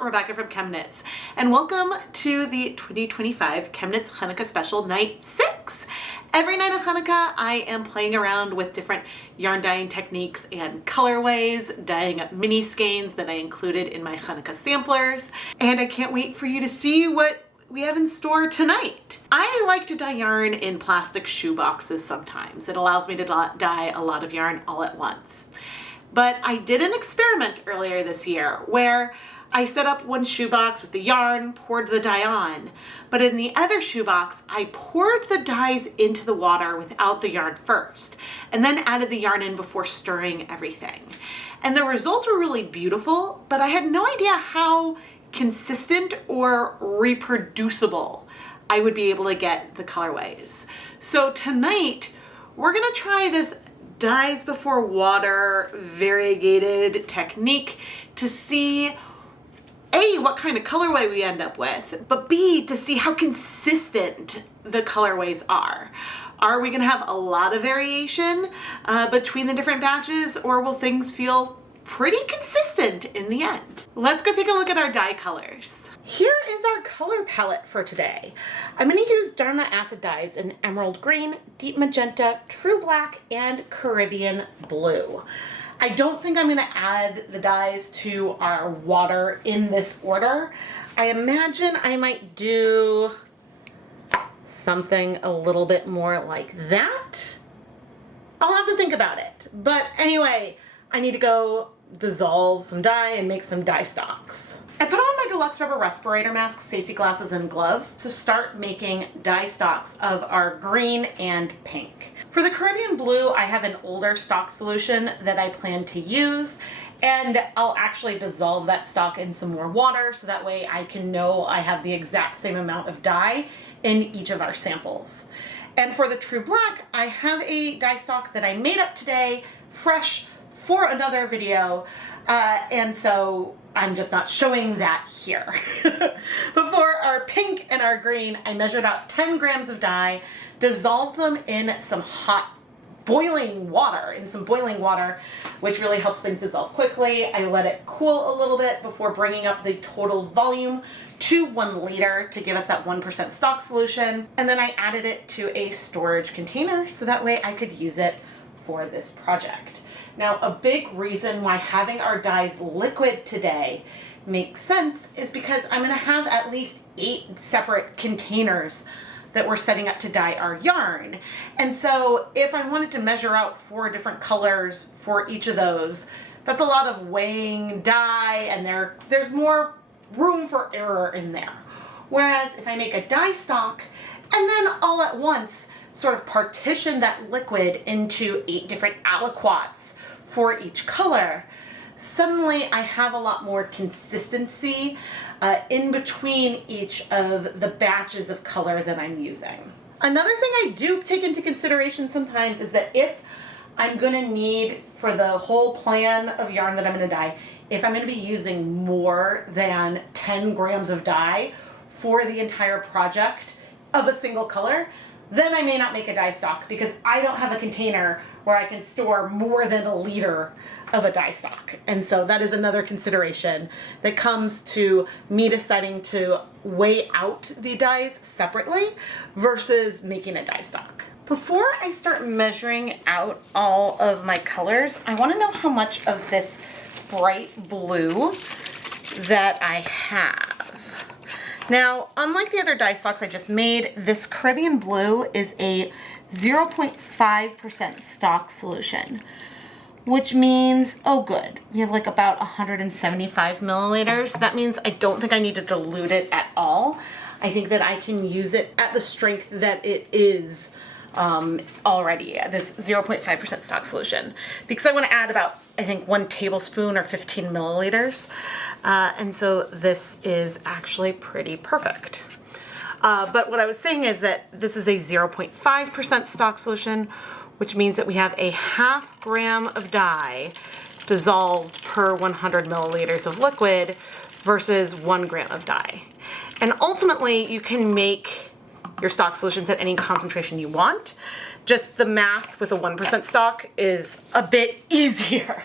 Rebecca from ChemKnits, and welcome to the 2025 ChemKnits Chanukah Special Night 6. Every night of Chanukah, I am playing around with different yarn dyeing techniques and colorways, dyeing up mini skeins that I included in my Chanukah samplers, and I can't wait for you to see what we have in store tonight. I like to dye yarn in plastic shoe boxes sometimes. It allows me to dye a lot of yarn all at once. But I did an experiment earlier this year where I set up one shoebox with the yarn, poured the dye on, but in the other shoebox, I poured the dyes into the water without the yarn first, and then added the yarn in before stirring everything. And the results were really beautiful, but I had no idea how consistent or reproducible I would be able to get the colorways. So tonight, we're gonna try this dyes before water variegated technique to see A, what kind of colorway we end up with, but B, to see how consistent the colorways are. Are we gonna have a lot of variation between the different batches, or will things feel pretty consistent in the end? Let's go take a look at our dye colors. Here is our color palette for today. I'm going to use Dharma acid dyes in emerald green, deep magenta, true black, and Caribbean blue. I don't think I'm going to add the dyes to our water in this order. I imagine I might do something a little bit more like that. I'll have to think about it. But anyway, I need to go dissolve some dye and make some dye stocks. I put on my deluxe rubber respirator mask, safety glasses, and gloves to start making dye stocks of our green and pink. For the Caribbean blue, I have an older stock solution that I plan to use, and I'll actually dissolve that stock in some more water so that way I can know I have the exact same amount of dye in each of our samples. And for the true black, I have a dye stock that I made up today, fresh for another video, and so I'm just not showing that here. But for our pink and our green, I measured out 10 grams of dye, dissolved them in some hot boiling water, which really helps things dissolve quickly. I let it cool a little bit before bringing up the total volume to 1 liter to give us that 1% stock solution. And then I added it to a storage container so that way I could use it for this project. Now, a big reason why having our dyes liquid today makes sense is because I'm going to have at least 8 separate containers that we're setting up to dye our yarn. And so if I wanted to measure out 4 different colors for each of those, that's a lot of weighing dye, and there's more room for error in there. Whereas if I make a dye stock and then all at once sort of partition that liquid into 8 different aliquots for each color, suddenly I have a lot more consistency in between each of the batches of color that I'm using. Another thing I do take into consideration sometimes is that if I'm going to need, for the whole plan of yarn that I'm going to dye, if I'm going to be using more than 10 grams of dye for the entire project of a single color, then I may not make a dye stock because I don't have a container where I can store more than 1 liter of a dye stock. And so that is another consideration that comes to me deciding to weigh out the dyes separately versus making a dye stock. Before I start measuring out all of my colors, I want to know how much of this bright blue that I have. Now, unlike the other dye stocks I just made, this Caribbean blue is a 0.5% stock solution, which means, oh good, we have like about 175 milliliters. That means I don't think I need to dilute it at all. I think that I can use it at the strength that it is already, this 0.5% stock solution, because I want to add about, I think, 1 tablespoon or 15 milliliters. And so this is actually pretty perfect. But what I was saying is that this is a 0.5% stock solution, which means that we have a ½ gram of dye dissolved per 100 milliliters of liquid versus 1 gram of dye. And ultimately, you can make your stock solutions at any concentration you want. Just the math with a 1% stock is a bit easier.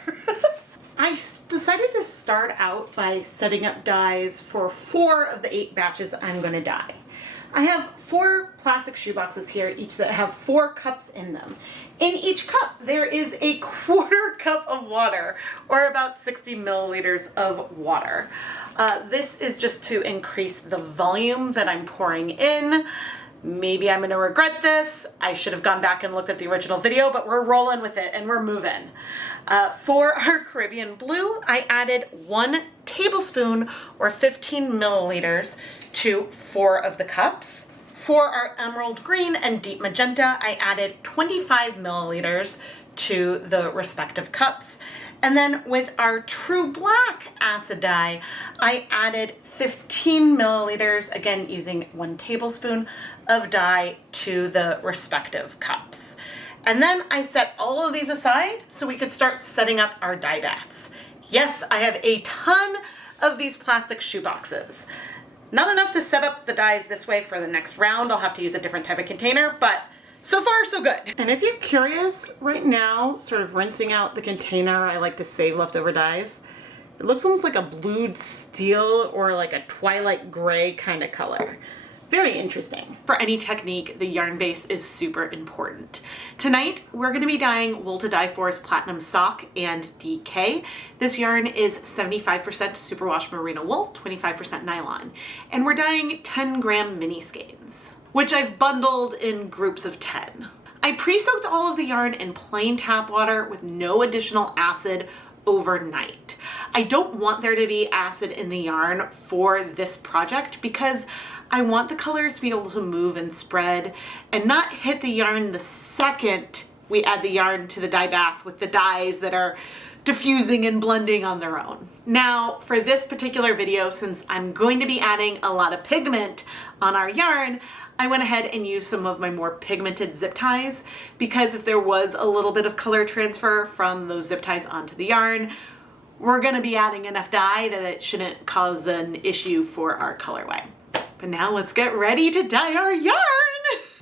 I decided to start out by setting up dyes for 4 of the 8 batches I'm going to dye. I have 4 plastic shoeboxes here, each that have 4 cups in them. In each cup, there is a 1/4 cup of water, or about 60 milliliters of water. This is just to increase the volume that I'm pouring in. Maybe I'm gonna regret this. I should have gone back and looked at the original video, but we're rolling with it and we're moving. For our Caribbean blue, I added 1 tablespoon or 15 milliliters to 4 of the cups. For our emerald green and deep magenta, I added 25 milliliters to the respective cups. And then with our true black acid dye, I added 15 milliliters, again using 1 tablespoon of dye to the respective cups. And then I set all of these aside so we could start setting up our dye baths. Yes, I have a ton of these plastic shoeboxes. Not enough to set up the dyes this way for the next round. I'll have to use a different type of container, but so far so good. And if you're curious, right now, sort of rinsing out the container I like to save leftover dyes, it looks almost like a blued steel or like a twilight gray kind of color. Very interesting. For any technique, the yarn base is super important. Tonight, we're gonna be dyeing Wool to Dye For's Platinum Sock and DK. This yarn is 75% superwash merino wool, 25% nylon. And we're dyeing 10-gram mini skeins, which I've bundled in groups of 10. I pre-soaked all of the yarn in plain tap water with no additional acid overnight. I don't want there to be acid in the yarn for this project because I want the colors to be able to move and spread and not hit the yarn the second we add the yarn to the dye bath with the dyes that are diffusing and blending on their own. Now, for this particular video, since I'm going to be adding a lot of pigment on our yarn, I went ahead and used some of my more pigmented zip ties because if there was a little bit of color transfer from those zip ties onto the yarn, we're gonna be adding enough dye that it shouldn't cause an issue for our colorway. But now let's get ready to dye our yarn.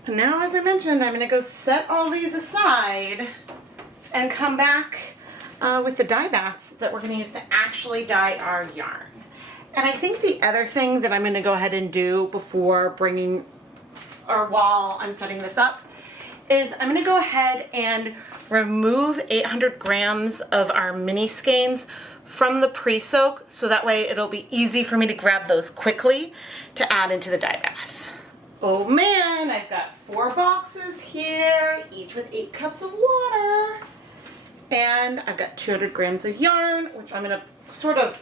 And now, as I mentioned, I'm gonna go set all these aside and come back with the dye baths that we're gonna use to actually dye our yarn. And I think the other thing that I'm gonna go ahead and do before bringing, or while I'm setting this up, is I'm gonna go ahead and remove 800 grams of our mini skeins from the pre-soak, so that way it'll be easy for me to grab those quickly to add into the dye bath. Oh man, I've got 4 boxes here, each with 8 cups of water. And I've got 200 grams of yarn, which I'm gonna sort of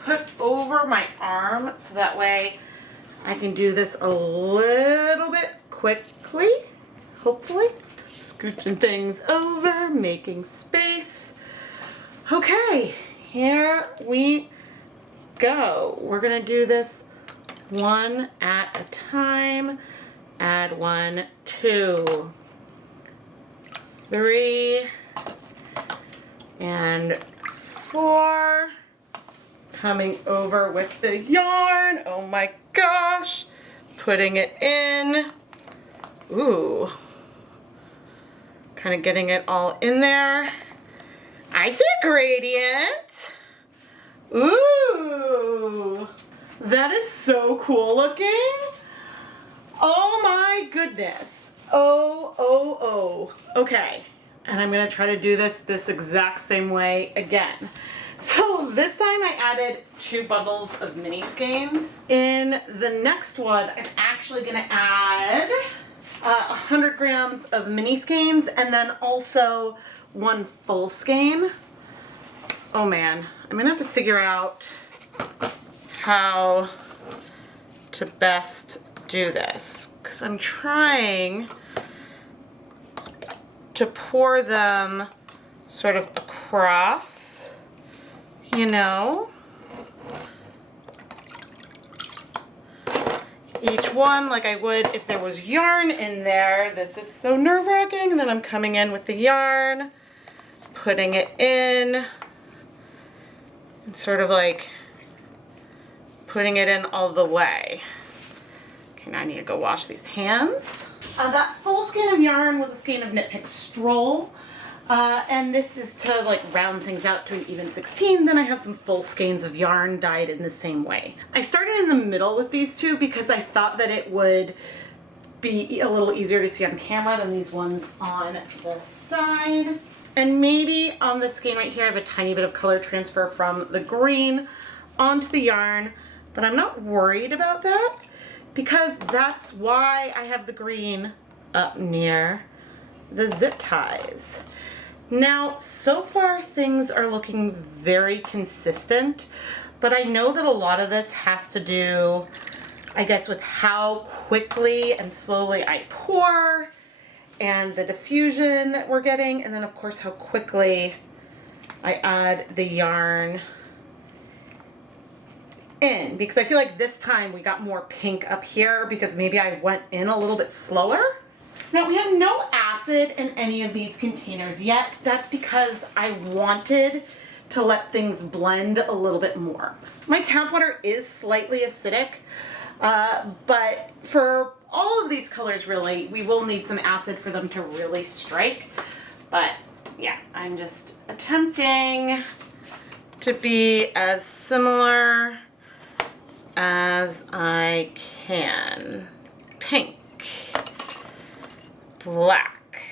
put over my arm so that way I can do this a little bit quickly, hopefully. Scooching things over, making space. Okay, here we go. We're gonna do this one at a time. Add 1, 2, 3, and 4. Coming over with the yarn. Oh my gosh. Putting it in. Ooh. Kind of getting it all in there. I see a gradient. Ooh. That is so cool looking. Oh my goodness. Oh. Okay. And I'm gonna try to do this exact same way again. So this time I added 2 bundles of mini skeins. In the next one, I'm actually gonna add 100 grams of mini skeins and then also 1 full skein. Oh man, I'm gonna have to figure out how to best do this because I'm trying to pour them sort of across, you know, each one like I would if there was yarn in there. This is so nerve-wracking. And then I'm coming in with the yarn, putting it in, and sort of like putting it in all the way. Okay, now I need to go wash these hands. That full skein of yarn was a skein of Knit Pick Stroll. And this is to like round things out to an even 16. Then I have some full skeins of yarn dyed in the same way. I started in the middle with these two because I thought that it would be a little easier to see on camera than these ones on the side. And maybe on the skein right here, I have a tiny bit of color transfer from the green onto the yarn, but I'm not worried about that because that's why I have the green up near the zip ties. Now, so far things are looking very consistent, but I know that a lot of this has to do, I guess, with how quickly and slowly I pour and the diffusion that we're getting, and then of course how quickly I add the yarn in, because I feel like this time we got more pink up here because maybe I went in a little bit slower. Now we have no acid in any of these containers yet. That's because I wanted to let things blend a little bit more. My tap water is slightly acidic, but for all of these colors really, we will need some acid for them to really strike. But yeah, I'm just attempting to be as similar as I can. Pink. Black.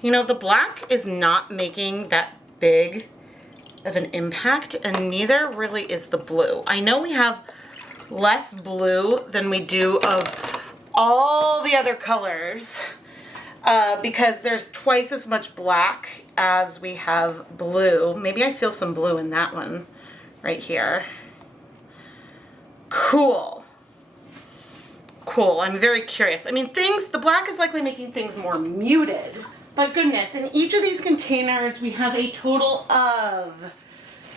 You know, the black is not making that big of an impact, and neither really is the blue. I know we have less blue than we do of all the other colors because there's twice as much black as we have blue. Maybe I feel some blue in that one right here. Cool. Cool, I'm very curious. I mean, the black is likely making things more muted. But goodness, in each of these containers, we have a total of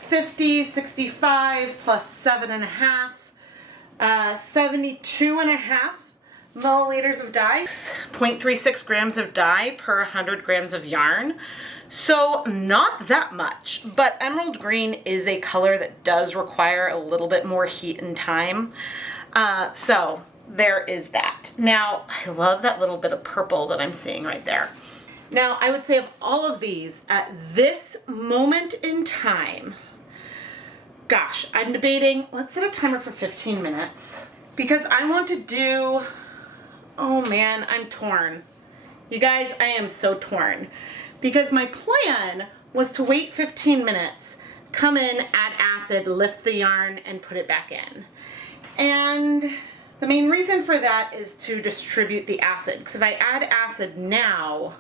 50, 65 plus 7.5, 72.5 milliliters of dye, 0.36 grams of dye per 100 grams of yarn. So not that much, but emerald green is a color that does require a little bit more heat and time. So there is that. Now, I love that little bit of purple that I'm seeing right there. Now, I would say of all of these, at this moment in time, gosh, I'm debating, let's set a timer for 15 minutes because I want to do, oh man, I'm torn. You guys, I am so torn because my plan was to wait 15 minutes, come in, add acid, lift the yarn, and put it back in. And the main reason for that is to distribute the acid, because if I add acid now,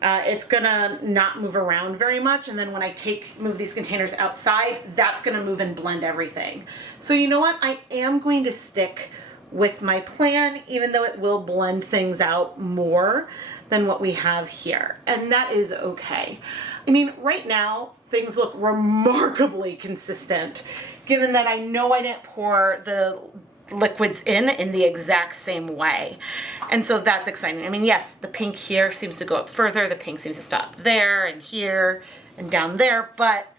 it's gonna not move around very much, and then when I move these containers outside, that's gonna move and blend everything. So you know what? I am going to stick with my plan, even though it will blend things out more than what we have here, and that is okay. I mean, right now, things look remarkably consistent, given that I know I didn't pour the liquids in the exact same way. And so that's exciting. I mean, yes, the pink here seems to go up further. The pink seems to stop there and here and down there, but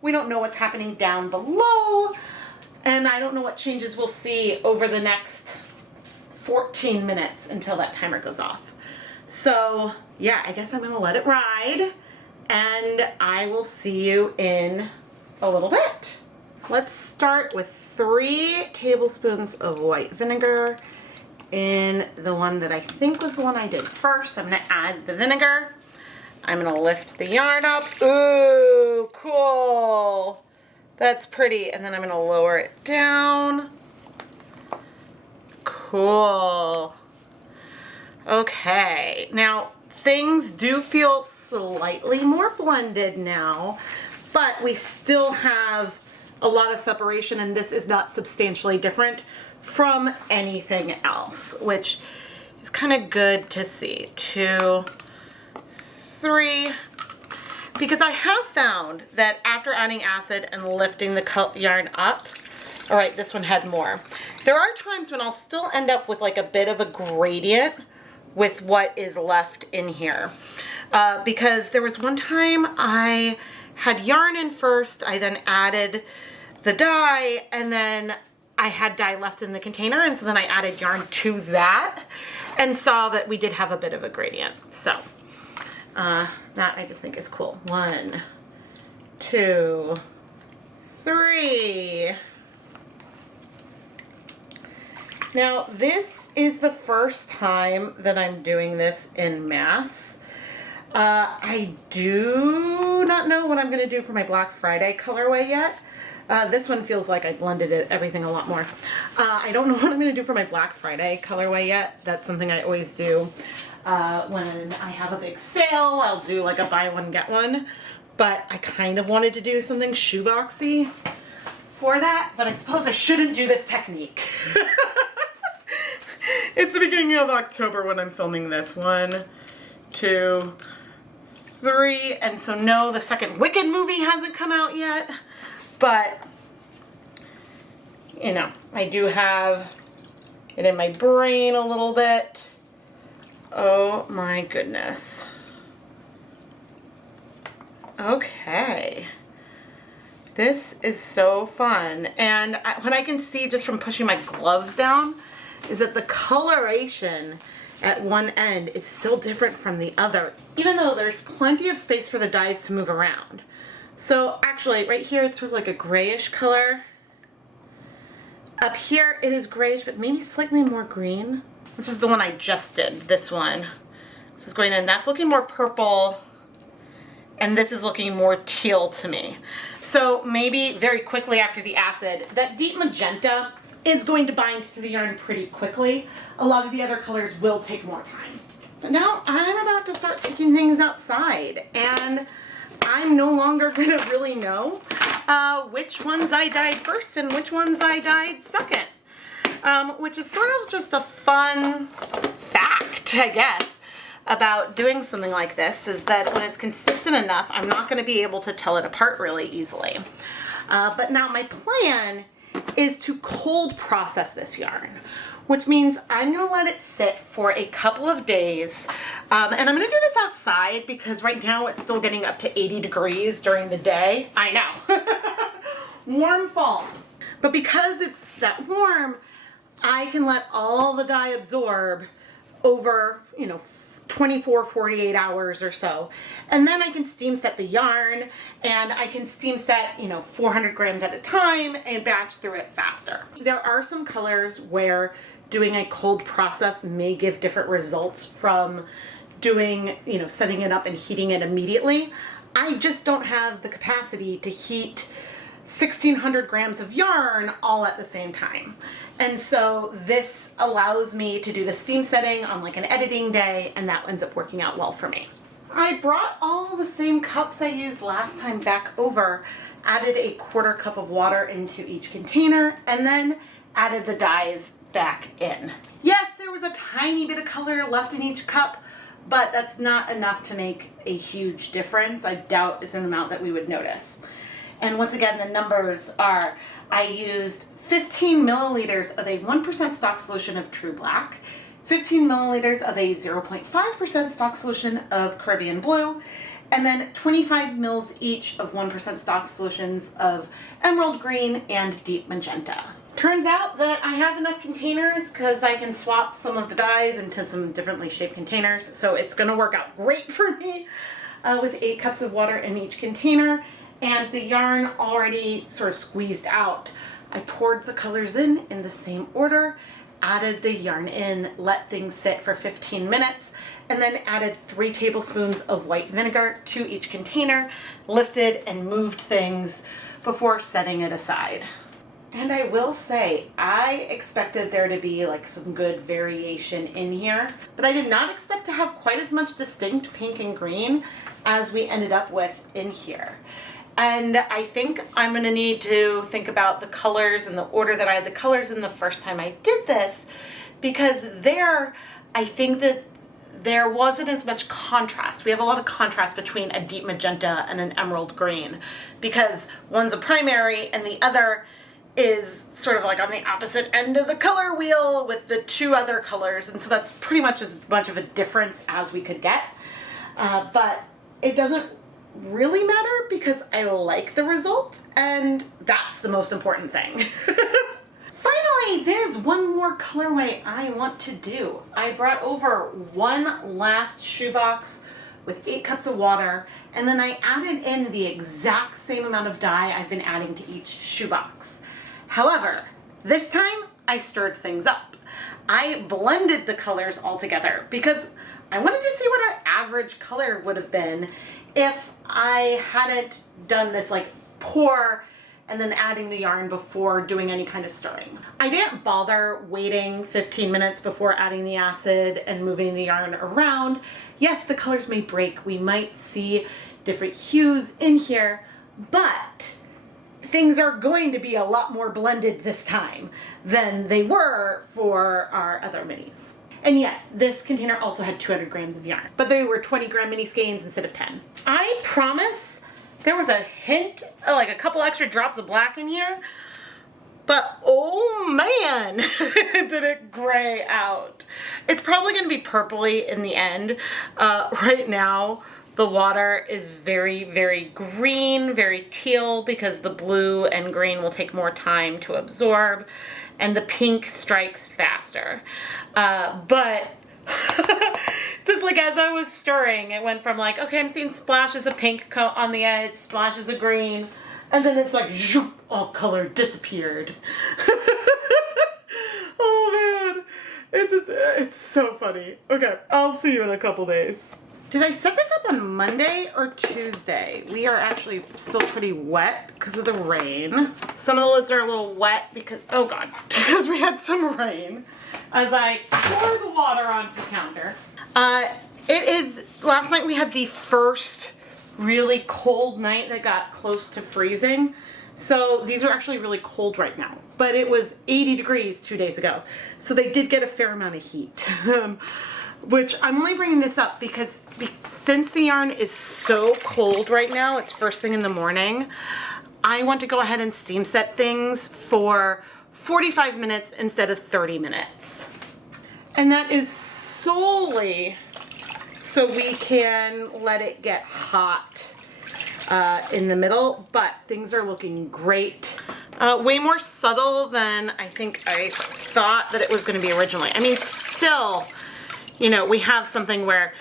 we don't know what's happening down below. And I don't know what changes we'll see over the next 14 minutes until that timer goes off. So yeah, I guess I'm gonna let it ride and I will see you in a little bit. Let's start with 3 tablespoons of white vinegar in the one that I think was the one I did first. I'm gonna add the vinegar. I'm gonna lift the yarn up. Ooh, cool. That's pretty. And then I'm gonna lower it down. Cool. Okay, now things do feel slightly more blended now, but we still have a lot of separation, and this is not substantially different from anything else, which is kind of good to see. 2, 3, because I have found that after adding acid and lifting the yarn up, all right, this one had more. There are times when I'll still end up with like a bit of a gradient with what is left in here. Because there was one time I had yarn in first, I then added the dye, and then I had dye left in the container, and so then I added yarn to that and saw that we did have a bit of a gradient. So That I just think is cool. 1, 2, 3. Now, this is the first time that I'm doing this in mass. I do not know what I'm going to do for my Black Friday colorway yet. This one feels like I blended everything a lot more. I don't know what I'm going to do for my Black Friday colorway yet. That's something I always do. When I have a big sale, I'll do like a buy one, get one. But I kind of wanted to do something shoeboxy for that, but I suppose I shouldn't do this technique. It's the beginning of October when I'm filming this. 1, 2, 3, and so no, the second Wicked movie hasn't come out yet, but you know, I do have it in my brain a little bit. Oh my goodness. Okay. This is so fun, and what I can see just from pushing my gloves down is that the coloration at one end is still different from the other, even though there's plenty of space for the dyes to move around. So actually, right here it's sort of like a grayish color. Up here it is grayish, but maybe slightly more green, which is the one I just did, this one. So it's going in, that's looking more purple, and this is looking more teal to me. So maybe very quickly after the acid, that deep magenta is going to bind to the yarn pretty quickly. A lot of the other colors will take more time. But now I'm about to start taking things outside, and I'm no longer gonna really know which ones I dyed first and which ones I dyed second. Which is sort of just a fun fact, I guess, about doing something like this, is that when it's consistent enough, I'm not gonna be able to tell it apart really easily. But now my plan is to cold process this yarn, which means I'm gonna let it sit for a couple of days. And I'm gonna do this outside because right now it's still getting up to 80 degrees during the day. I know, warm fall. But because it's that warm, I can let all the dye absorb over, 24, 48 hours or so. And then I can steam set the yarn, and I can steam set, 400 grams at a time and batch through it faster. There are some colors where doing a cold process may give different results from doing, setting it up and heating it immediately. I just don't have the capacity to heat 1,600 grams of yarn all at the same time. And so this allows me to do the steam setting on like an editing day, and that ends up working out well for me. I brought all the same cups I used last time back over, added a 1/4 cup of water into each container, and then added the dyes back in. Yes, there was a tiny bit of color left in each cup, but that's not enough to make a huge difference. I doubt it's an amount that we would notice. And once again, the numbers are, I used 15 milliliters of a 1% stock solution of True Black, 15 milliliters of a 0.5% stock solution of Caribbean Blue, and then 25 mils each of 1% stock solutions of Emerald Green and Deep Magenta. Turns out that I have enough containers because I can swap some of the dyes into some differently shaped containers, so it's going to work out great for me with 8 cups of water in each container. And the yarn already sort of squeezed out. I poured the colors in the same order, added the yarn in, let things sit for 15 minutes, and then added 3 tablespoons of white vinegar to each container, lifted and moved things before setting it aside. And I will say, I expected there to be like some good variation in here, but I did not expect to have quite as much distinct pink and green as we ended up with in here. And I think I'm going to need to think about the colors and the order that I had the colors in the first time I did this, because I think that there wasn't as much contrast. We have a lot of contrast between a deep magenta and an emerald green, because one's a primary and the other is sort of like on the opposite end of the color wheel with the 2 other colors. And so that's pretty much as much of a difference as we could get. But it doesn't really matter because I like the result, and that's the most important thing. Finally, there's one more colorway I want to do. I brought over one last shoebox with 8 cups of water, and then I added in the exact same amount of dye I've been adding to each shoebox. However, this time I stirred things up. I blended the colors all together because I wanted to see what our average color would have been if I hadn't done this like pour and then adding the yarn before doing any kind of stirring. I didn't bother waiting 15 minutes before adding the acid and moving the yarn around. Yes, the colors may break. We might see different hues in here, but things are going to be a lot more blended this time than they were for our other minis. And yes, this container also had 200 grams of yarn, but they were 20 gram mini skeins instead of 10. I promise there was a hint, like a couple extra drops of black in here, but oh man, did it gray out. It's probably gonna be purpley in the end. Right now, the water is very, very green, very teal, because the blue and green will take more time to absorb, and the pink strikes faster. But just like as I was stirring, it went from like, okay, I'm seeing splashes of pink on the edge, splashes of green, and then it's like, zoop, all color disappeared. Oh man, it's so funny. Okay, I'll see you in a couple days. Did I set this up on Monday or Tuesday? We are actually still pretty wet because of the rain. Some of the lids are a little wet because, oh God, because we had some rain. As I pour the water onto the counter. Last night we had the first really cold night that got close to freezing. So these are actually really cold right now, but it was 80 degrees 2 days ago. So they did get a fair amount of heat. Which I'm only bringing this up because since the yarn is so cold right now, it's first thing in the morning, I want to go ahead and steam set things for 45 minutes instead of 30 minutes. And that is solely so we can let it get hot in the middle, but things are looking great. Way more subtle than I think I thought that it was going to be originally. I mean, still, you know, we have something where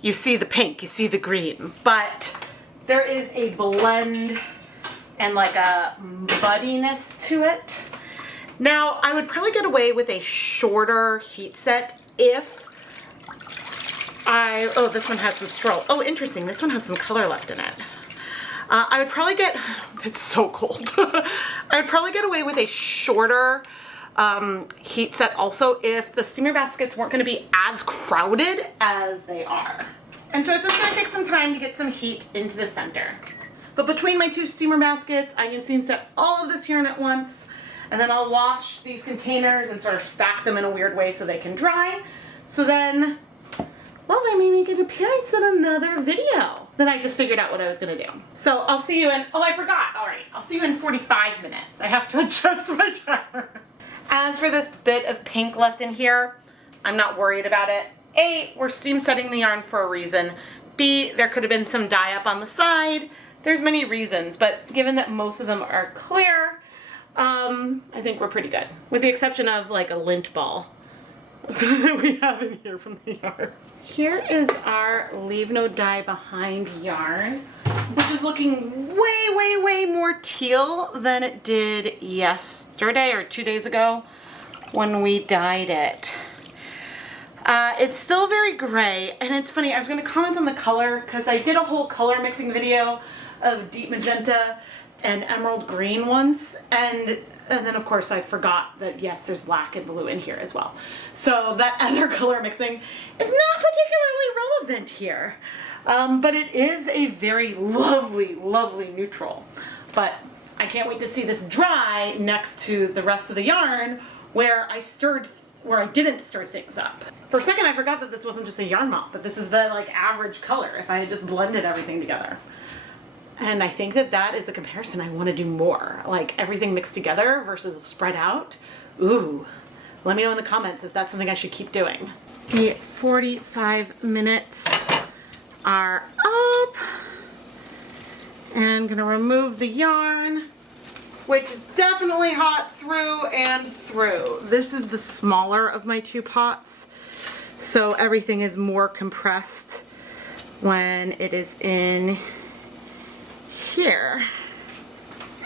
you see the pink, you see the green, but there is a blend and like a muddiness to it. Now, I would probably get away with a shorter heat set if oh, this one has some stroll. Oh, interesting, this one has some color left in it. I would probably get, it's so cold. I would probably get away with a shorter heat set also if the steamer baskets weren't going to be as crowded as they are. And so it's just going to take some time to get some heat into the center. But between my 2 steamer baskets, I can steam set all of this yarn at once, and then I'll wash these containers and sort of stack them in a weird way so they can dry. So then, well, they may make an appearance in another video. Then I just figured out what I was going to do. So I'll see you in, oh, I forgot. All right, I'll see you in 45 minutes. I have to adjust my timer. As for this bit of pink left in here, I'm not worried about it. A, we're steam setting the yarn for a reason. B, there could have been some dye up on the side. There's many reasons, but given that most of them are clear, I think we're pretty good. With the exception of like a lint ball that we have in here from the yarn. Here is our Leave No Dye Behind yarn, which is looking way, way, way more teal than it did yesterday or 2 days ago when we dyed it. It's still very gray, and it's funny, I was going to comment on the color because I did a whole color mixing video of deep magenta and emerald green once, and then of course I forgot that yes, there's black and blue in here as well. So that other color mixing is not particularly relevant here. But it is a very lovely, lovely neutral. But I can't wait to see this dry next to the rest of the yarn where I didn't stir things up. For a second I forgot that this wasn't just a yarn mop, but this is the like average color if I had just blended everything together. And I think that that is a comparison I want to do more. Like everything mixed together versus spread out. Ooh, let me know in the comments if that's something I should keep doing. The 45 minutes are up. And I'm gonna remove the yarn, which is definitely hot through and through. This is the smaller of my 2 pots, so everything is more compressed when it is in here.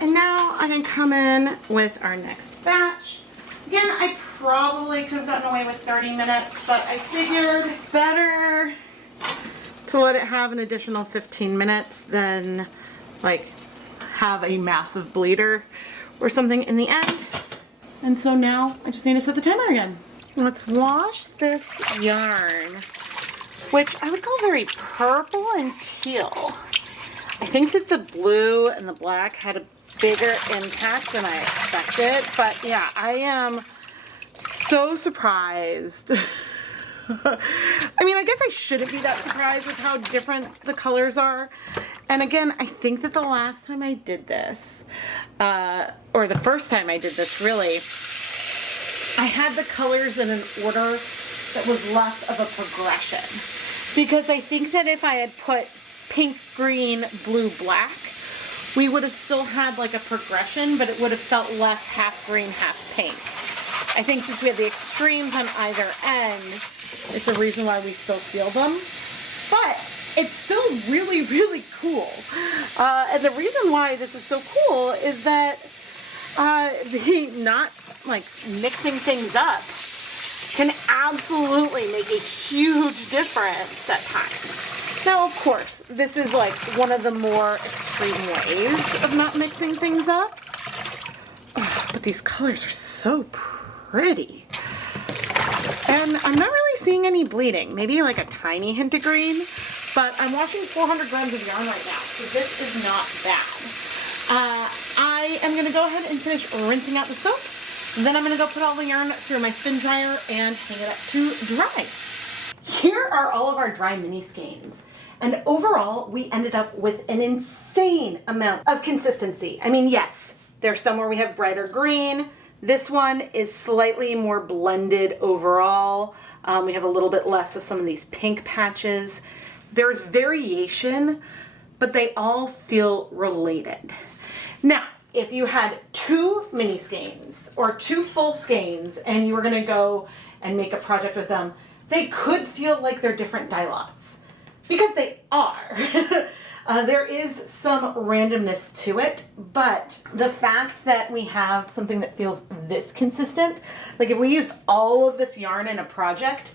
And now I can come in with our next batch. Again, I probably could have gotten away with 30 minutes, but I figured better to let it have an additional 15 minutes than like have a massive bleeder or something in the end. And so now I just need to set the timer again. Let's wash this yarn, which I would call very purple and teal. I think that the blue and the black had a bigger impact than I expected, but yeah, I am so surprised. I mean, I guess I shouldn't be that surprised with how different the colors are. And again, I think that the last time I did this, or the first time I did this really, I had the colors in an order that was less of a progression. Because I think that if I had put pink, green, blue, black, we would have still had like a progression, but it would have felt less half green, half pink. I think since we have the extremes on either end, it's a reason why we still feel them. But it's still really, really cool. And the reason why this is so cool is that the not like mixing things up can absolutely make a huge difference at times. Now, of course, this is like one of the more extreme ways of not mixing things up. Oh, but these colors are so pretty. And I'm not really seeing any bleeding. Maybe like a tiny hint of green, but I'm washing 400 grams of yarn right now, so this is not bad. I am gonna go ahead and finish rinsing out the soap. Then I'm gonna go put all the yarn through my spin dryer and hang it up to dry. Here are all of our dry mini skeins. And overall, we ended up with an insane amount of consistency. I mean, yes, there's some where we have brighter green. This one is slightly more blended overall. We have a little bit less of some of these pink patches. There's variation, but they all feel related. Now, if you had 2 mini skeins or 2 full skeins and you were gonna go and make a project with them, they could feel like they're different dye lots, because they are. There is some randomness to it, but the fact that we have something that feels this consistent, like if we used all of this yarn in a project,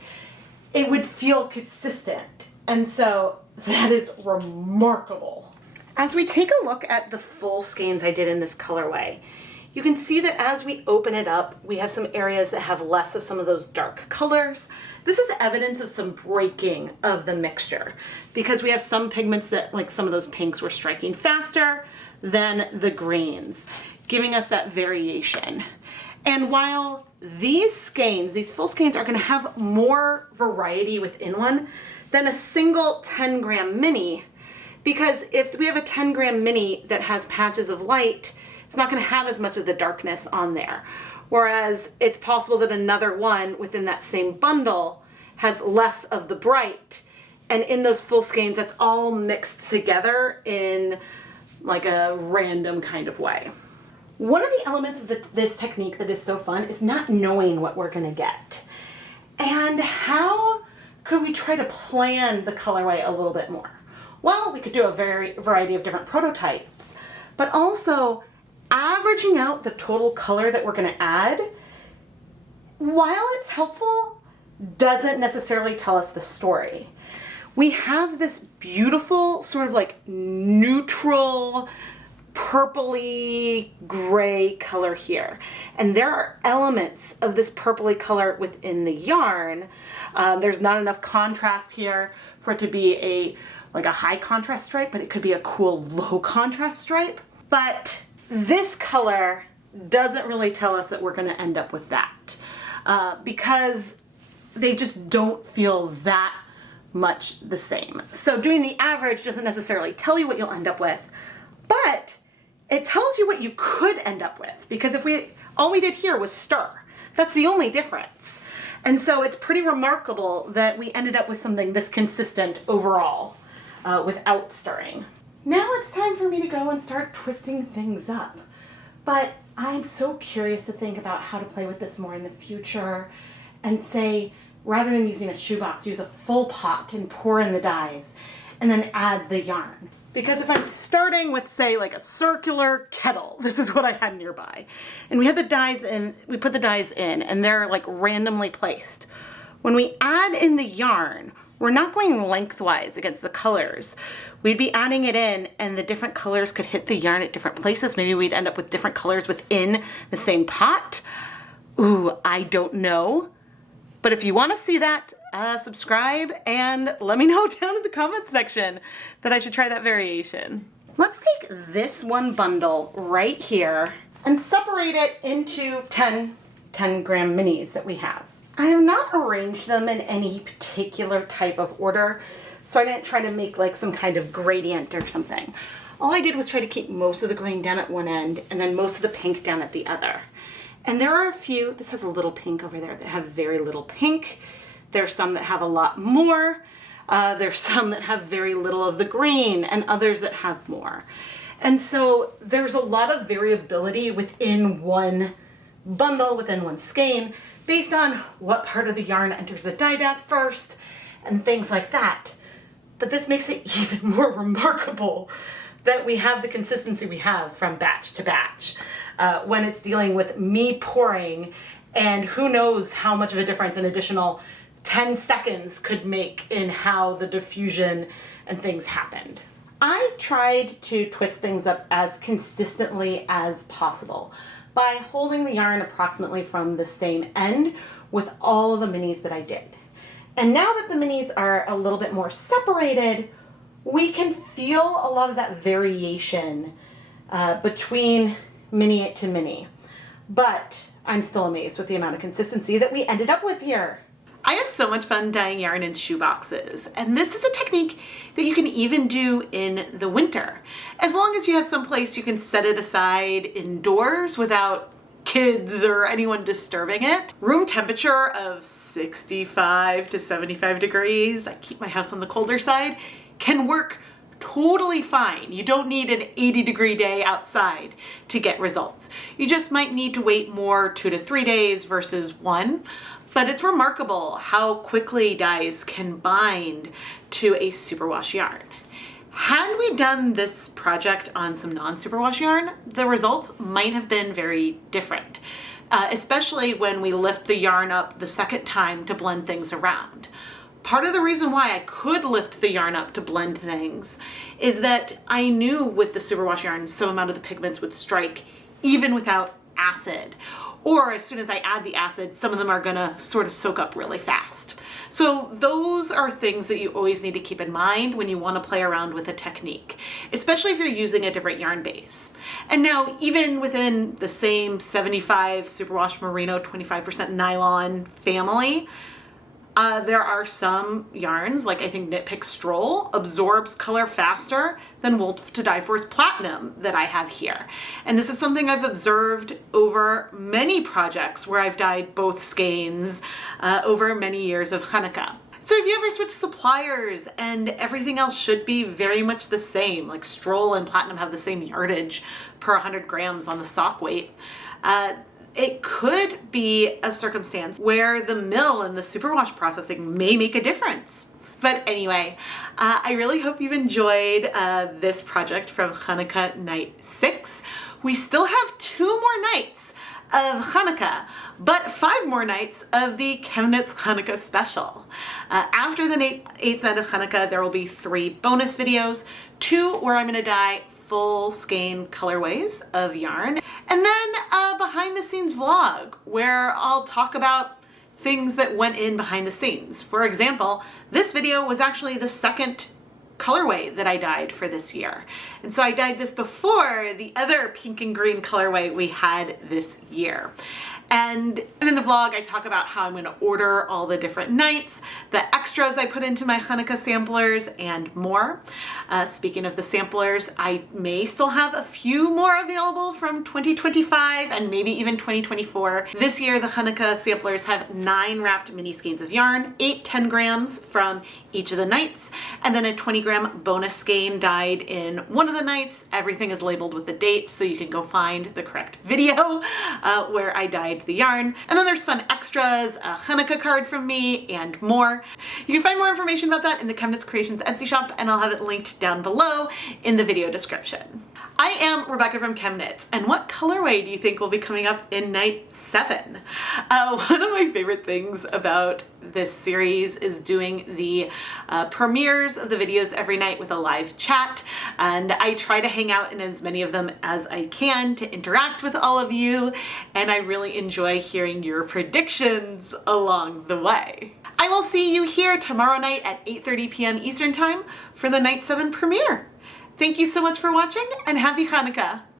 it would feel consistent. And so that is remarkable. As we take a look at the full skeins I did in this colorway, you can see that as we open it up, we have some areas that have less of some of those dark colors. This is evidence of some breaking of the mixture, because we have some pigments that, like some of those pinks, were striking faster than the greens, giving us that variation. And while these skeins, these full skeins, are gonna have more variety within one than a single 10-gram mini, because if we have a 10-gram mini that has patches of light, it's not going to have as much of the darkness on there. Whereas it's possible that another one within that same bundle has less of the bright. And in those full skeins, that's all mixed together in like a random kind of way. One of the elements of this technique that is so fun is not knowing what we're going to get. And how could we try to plan the colorway a little bit more? Well, we could do a variety of different prototypes, but also averaging out the total color that we're going to add, while it's helpful, doesn't necessarily tell us the story. We have this beautiful sort of like neutral purpley gray color here, and there are elements of this purpley color within the yarn. There's not enough contrast here for it to be like a high contrast stripe, but it could be a cool low contrast stripe. But this color doesn't really tell us that we're going to end up with that, because they just don't feel that much the same. So doing the average doesn't necessarily tell you what you'll end up with, but it tells you what you could end up with, because if all we did here was stir, that's the only difference. And so it's pretty remarkable that we ended up with something this consistent overall without stirring. Now it's time for me to go and start twisting things up. But I'm so curious to think about how to play with this more in the future, and say, rather than using a shoebox, use a full pot and pour in the dyes, and then add the yarn. Because if I'm starting with, say, like a circular kettle, this is what I had nearby. And we had the dies in, we put the dies in, and they're like randomly placed. When we add in the yarn, we're not going lengthwise against the colors. We'd be adding it in, and the different colors could hit the yarn at different places. Maybe we'd end up with different colors within the same pot. Ooh, I don't know. But if you want to see that, subscribe and let me know down in the comments section that I should try that variation. Let's take this one bundle right here and separate it into 10 gram minis that we have. I have not arranged them in any particular type of order, so I didn't try to make like some kind of gradient or something. All I did was try to keep most of the green down at one end and then most of the pink down at the other. And there are a few, this has a little pink over there, that have very little pink. There's some that have a lot more. There's some that have very little of the green and others that have more. And so there's a lot of variability within one bundle, within one skein, based on what part of the yarn enters the dye bath first and things like that. But this makes it even more remarkable that we have the consistency we have from batch to batch when it's dealing with me pouring, and who knows how much of a difference an additional 10 seconds could make in how the diffusion and things happened. I tried to twist things up as consistently as possible by holding the yarn approximately from the same end with all of the minis that I did. And now that the minis are a little bit more separated, we can feel a lot of that variation between mini to mini. But I'm still amazed with the amount of consistency that we ended up with here. I have so much fun dyeing yarn in shoeboxes, and this is a technique that you can even do in the winter. As long as you have some place you can set it aside indoors without kids or anyone disturbing it. Room temperature of 65 to 75 degrees, I keep my house on the colder side, can work totally fine. You don't need an 80-degree day outside to get results. You just might need to wait more 2 to 3 days versus 1. But it's remarkable how quickly dyes can bind to a superwash yarn. Had we done this project on some non-superwash yarn, the results might have been very different, especially when we lift the yarn up the second time to blend things around. Part of the reason why I could lift the yarn up to blend things is that I knew with the superwash yarn some amount of the pigments would strike even without acid. Or as soon as I add the acid, some of them are gonna sort of soak up really fast. So those are things that you always need to keep in mind when you wanna play around with a technique, especially if you're using a different yarn base. And now even within the same 75 superwash merino, 25% nylon family, there are some yarns, like I think Knit Pick Stroll, absorbs color faster than Wolf to Dye For's Platinum that I have here. And this is something I've observed over many projects where I've dyed both skeins over many years of Chanukah. So if you ever switch suppliers and everything else should be very much the same, like Stroll and Platinum have the same yardage per 100 grams on the stock weight, it could be a circumstance where the mill and the superwash processing may make a difference. But anyway, I really hope you've enjoyed this project from Chanukah Night 6. We still have 2 more nights of Chanukah, but 5 more nights of the ChemKnits Chanukah special. After the 8th night of Chanukah, there will be 3 bonus videos, 2 where I'm gonna dye full skein colorways of yarn, and then a behind the scenes vlog where I'll talk about things that went in behind the scenes. For example, this video was actually the 2nd colorway that I dyed for this year. And so I dyed this before the other pink and green colorway we had this year. And in the vlog, I talk about how I'm going to order all the different nights, the extras I put into my Chanukah samplers, and more. Speaking of the samplers, I may still have a few more available from 2025 and maybe even 2024. This year, the Chanukah samplers have 9 wrapped mini skeins of yarn, 8 10 grams from each of the nights, and then a 20 20-gram bonus skein dyed in one of the nights. Everything is labeled with the date, so you can go find the correct video where I dyed the yarn. And then there's fun extras, a Chanukah card from me, and more. You can find more information about that in the ChemKnits Creations Etsy shop, and I'll have it linked down below in the video description. I am Rebecca from ChemKnits, and what colorway do you think will be coming up in night 7? One of my favorite things about this series is doing the premieres of the videos every night with a live chat, and I try to hang out in as many of them as I can to interact with all of you, and I really enjoy hearing your predictions along the way. I will see you here tomorrow night at 8:30 p.m. Eastern Time for the Night 7 premiere. Thank you so much for watching, and happy Chanukah!